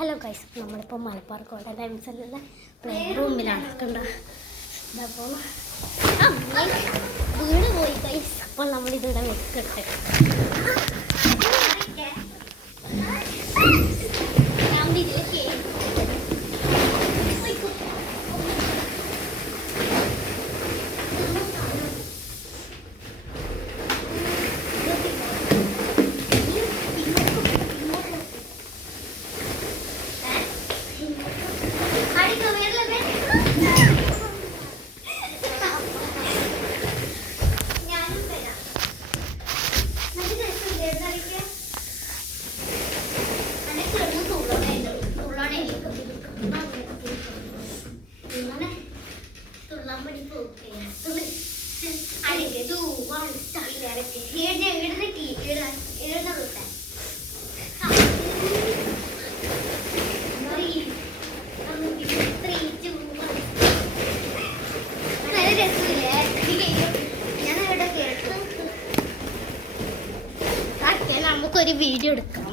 Hello guys, നമ്മളിപ്പോൾ Malabar golden ഡയമണ്ട്സിലുള്ള play റൂമിലാണ് കണ്ട. അപ്പോൾ വീട് പോയി ഗൈസ്. അപ്പോൾ നമ്മളിതിവിടെ വെക്കട്ടെ. നമുക്കൊരു വീഡിയോ എടുക്കാം.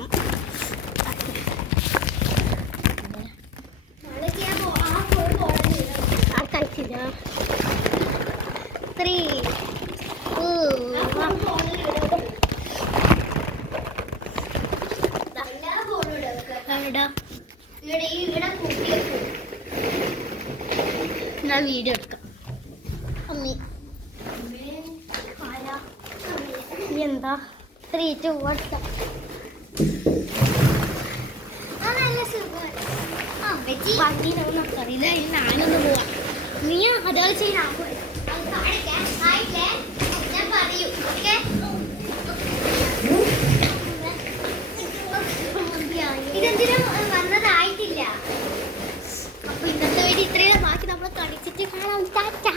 ഞാൻ വീഡിയോ എടുക്കാം. അമ്മി എന്താ 3, 2, 1 വണ്ടിയിലൊന്നും അറിയില്ല. ഞാനൊന്ന് പോവാം. നീ അതേപോലെ ചെയ്യാൻ ഇതെന്തിനും വന്നതായിട്ടില്ല. അപ്പൊ ഇന്നത്തെ വീഡിയോ ഇത്രയും ബാക്കി നമ്മൾ കളിച്ചിട്ട് കാണാം. ടാറ്റാ.